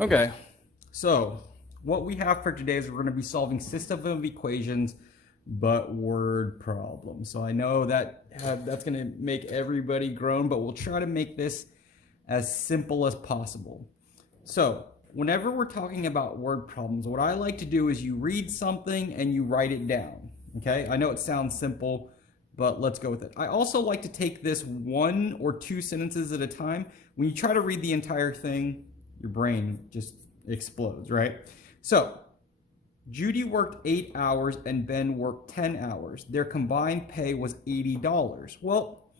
Okay, so what we have for today is we're going to be solving system of equations, but word problems. So I know that that's going to make everybody groan, but we'll try to make this as simple as possible. So whenever we're talking about word problems, what I like to do is you read something and you write it down. Okay, I know it sounds simple, but let's go with it. I also like to take this one or two sentences at a time. When you try to read the entire thing, your brain just explodes, right? So, Judy worked 8 hours and Ben worked 10 hours. Their combined pay was $80. Well,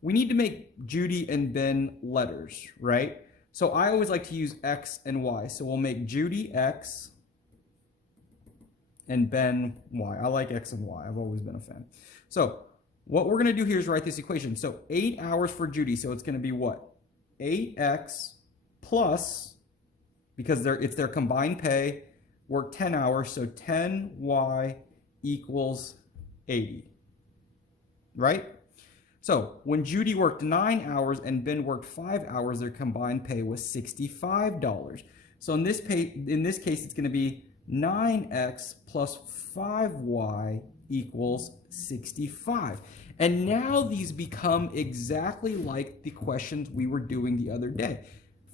we need to make Judy and Ben letters, right? So I always like to use X and Y. So we'll make Judy X and Ben Y. I like X and Y. I've always been a fan. So what we're going to do here is write this equation. So 8 hours for Judy. So it's going to be what? 8X plus, because it's their combined pay, work 10 hours, so 10y equals 80, right? So when Judy worked 9 hours and Ben worked 5 hours, their combined pay was $65. So in this case, it's going to be 9x plus 5y equals 65. And now these become exactly like the questions we were doing the other day.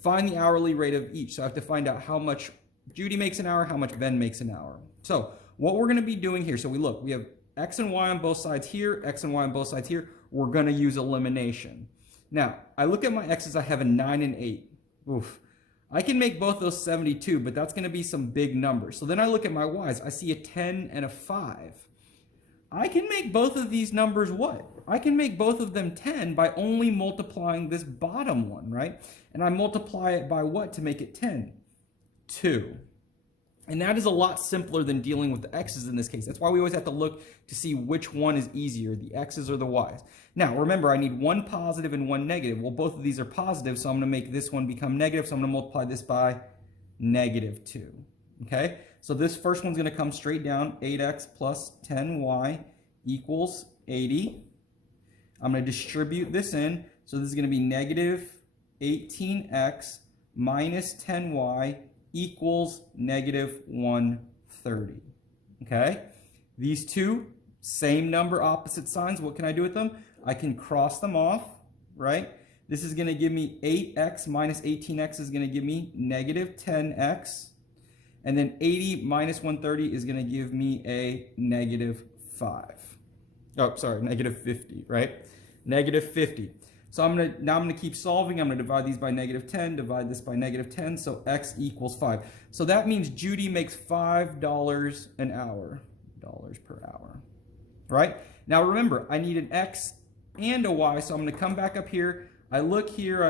Find the hourly rate of each. So I have to find out how much Judy makes an hour, how much Ben makes an hour. So what we're going to be doing here, so we have X and Y on both sides here, X and Y on both sides here. We're going to use elimination. Now, I look at my X's, I have a 9 and 8. Oof. I can make both those 72, but that's going to be some big numbers. So then I look at my Y's, I see a 10 and a 5. I can make both of these numbers what? I can make both of them 10 by only multiplying this bottom one, right? And I multiply it by what to make it 10? 2. And that is a lot simpler than dealing with the x's in this case. That's why we always have to look to see which one is easier, the x's or the y's. Now, remember, I need one positive and one negative. Well, both of these are positive, so I'm going to make this one become negative, so I'm going to multiply this by -2. Okay? So this first one's going to come straight down. 8x plus 10y equals 80. I'm going to distribute this in. So this is going to be negative 18x minus 10y equals negative 130. Okay? These two, same number, opposite signs. What can I do with them? I can cross them off, right? This is going to give me 8x minus 18x is going to give me negative 10x. And then 80 minus 130 is going to give me a negative 5. Oh, sorry, negative 50, right? Negative 50. So now I'm gonna keep solving. I'm gonna divide these by negative 10, divide this by negative 10, so x equals 5. So that means Judy makes $5 an hour, dollars per hour, right? Now remember, I need an x and a y, so I'm gonna come back up here. I look here.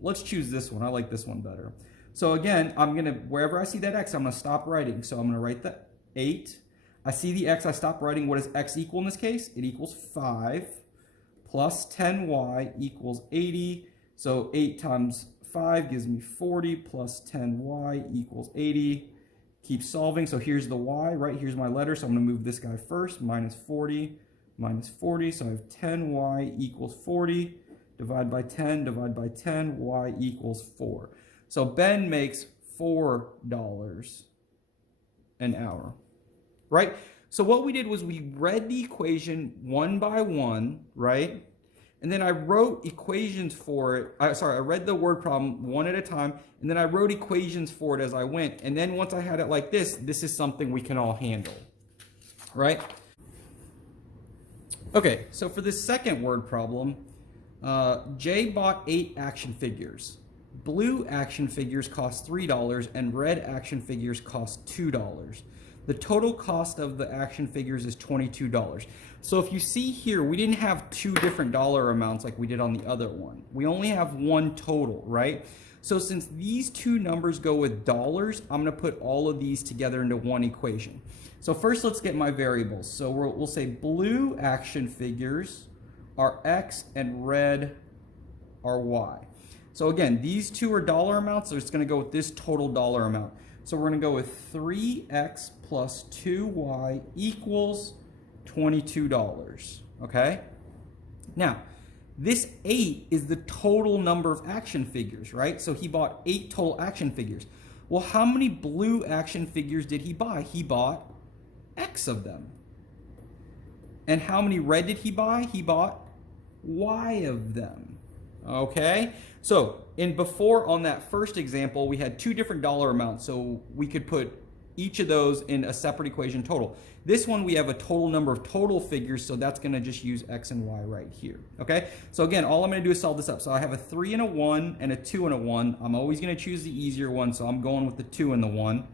Let's choose this one. I like this one better. So again, wherever I see that x, I'm gonna stop writing. So I'm gonna write the 8. I see the x, I stop writing. What does x equal in this case? It equals 5 plus 10y equals 80. So 8 times 5 gives me 40 plus 10y equals 80. Keep solving. So here's the y, right? Here's my letter. So I'm going to move this guy first. Minus 40, minus 40. So I have 10y equals 40. Divide by 10, divide by 10, y equals 4. So Ben makes $4 an hour, right? So what we did was we read the equation one by one, right? And then I wrote equations for it. I read the word problem one at a time, and then I wrote equations for it as I went. And then once I had it like this is something we can all handle, right? Okay, so for this second word problem, Jay bought 8 action figures. Blue action figures cost $3 and red action figures cost $2. The total cost of the action figures is $22. So if you see here, we didn't have two different dollar amounts like we did on the other one. We only have one total, right? So since these two numbers go with dollars, I'm going to put all of these together into one equation. So first, let's get my variables. So we'll say blue action figures are X and red are Y. So again, these two are dollar amounts, so it's going to go with this total dollar amount. So we're going to go with 3x plus 2y equals $22, okay? Now, This 8 is the total number of action figures, right? So he bought 8 total action figures. Well, how many blue action figures did he buy? He bought X of them. And how many red did he buy? He bought Y of them. Okay? So, before on that first example, we had 2 different dollar amounts, so we could put each of those in a separate equation total. This one, we have a total number of total figures, so that's going to just use X and Y right here. Okay? So again, all I'm going to do is solve this up. So I have a 3 and a 1 and a 2 and a 1. I'm always going to choose the easier one, so I'm going with the 2 and the 1.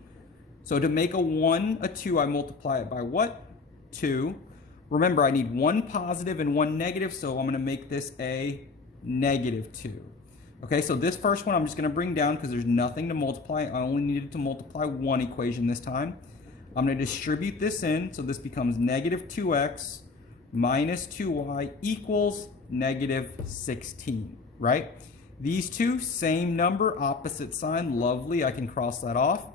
So to make a 1 a 2, I multiply it by what? 2. Remember, I need 1 positive and 1 negative, so I'm going to make this a -2. Okay, so this first one I'm just going to bring down because there's nothing to multiply. I only needed to multiply one equation this time. I'm going to distribute this in, so this becomes -2x minus 2y equals -16, right? These two, same number, opposite sign, lovely, I can cross that off.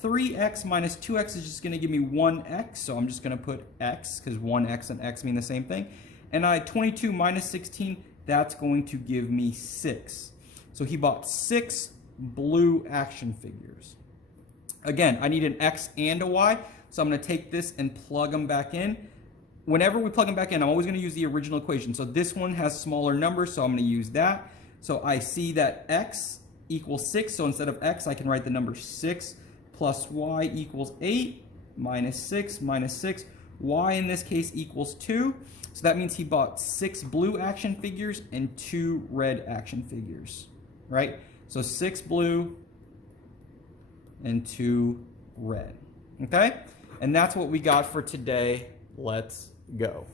3x minus 2x is just going to give me 1x, so I'm just going to put x because 1x and x mean the same thing. And 22 minus 16, that's going to give me 6. So he bought 6 blue action figures. Again, I need an x and a y, so I'm going to take this and plug them back in. Whenever we plug them back in, I'm always going to use the original equation. So this one has smaller numbers, so I'm going to use that. So I see that x equals 6, so instead of x, I can write the number 6 plus y equals 8 minus 6 minus 6. Y in this case equals 2. So that means he bought 6 blue action figures and 2 red action figures, right? So 6 blue and 2 red, okay? And that's what we got for today. Let's go.